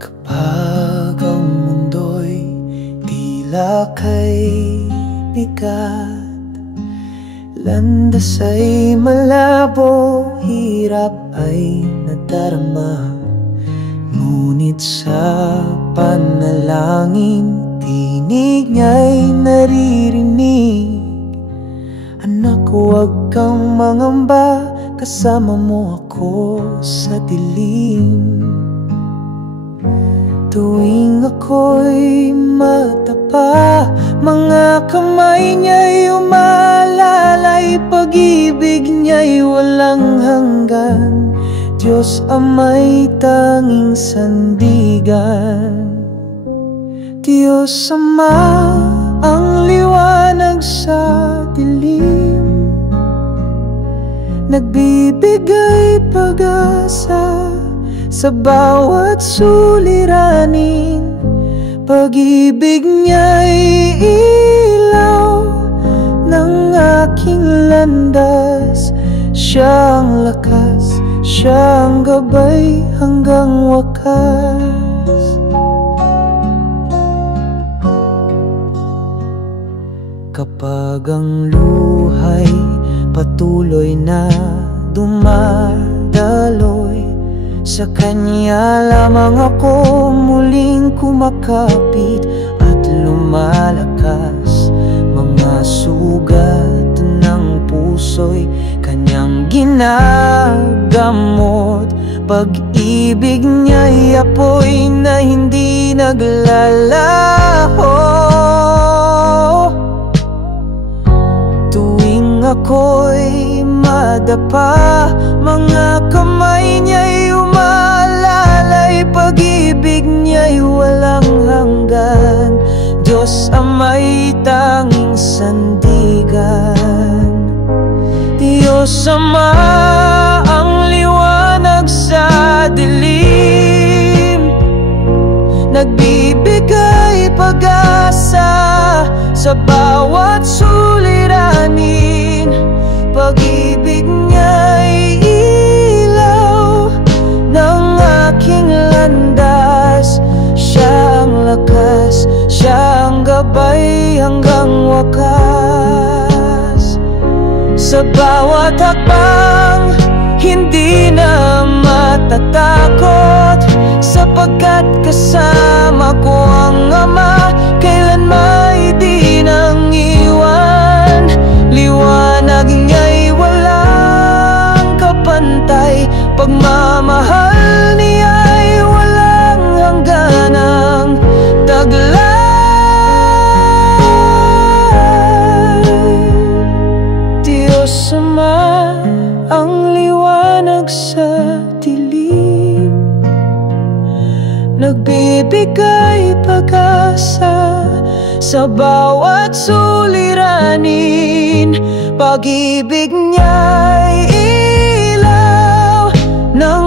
Kapag ang mundo'y tila kay bigat, landas ay malabo, hirap ay nadarama. Ngunit sa panalangin, tinig niya'y naririnig. Anak, huwag kang mangamba, kasama mo ako sa dilim. Tuwing ako'y matapa, mga kamay niya'y umalalay, pag-ibig niya'y walang hanggan, Diyos Ama'y tanging sandigan. Diyos Ama, ang liwanag sa dilim, nagbibigay pag-asa sa bawat suliranin. Pag-ibig niya'y ilaw ng aking landas, siyang lakas, siyang gabay hanggang wakas. Kapag ang luhay patuloy na dumadaloy, sa Kanya lamang ako muling kumakapit at lumalakas. Mga sugat ng puso'y Kanyang ginagamot. Pag-ibig niya'y apoy na hindi naglalaho. Tuwing ako'y madapa, mga kamay niya'y umalalay, pag-ibig niya'y walang hanggan, Diyos Ama'y tanging sandigan. Diyos Ama, ang liwanag sa dilim, nagbibigay pag-asa sa bawat suliranin. Pag-ibig niya'y ilaw ng aking landas, siyang lakas, siyang gabay hanggang wakas. Sa bawat hakbang, hindi na matatakot, sapagkat kasama ko ang Ama, kailanman di nang iwan. Liwanag niya'y walang kapantay, pagmamahal niya'y walang hangganang taglay. Diyos Ama, ang liwanag sa dilim, nagbibigay pag-asa sa bawat suliranin. Pag-ibig niya'y ilaw ng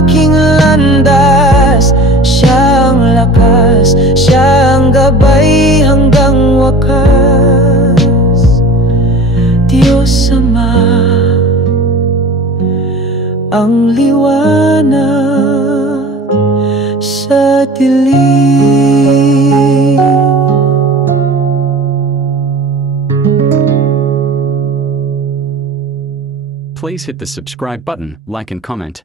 aking landas, siyang lakas, siyang gabay hanggang wakas. Diyos Ama, ang liwanag sa dilim. Please hit the subscribe button, like and comment.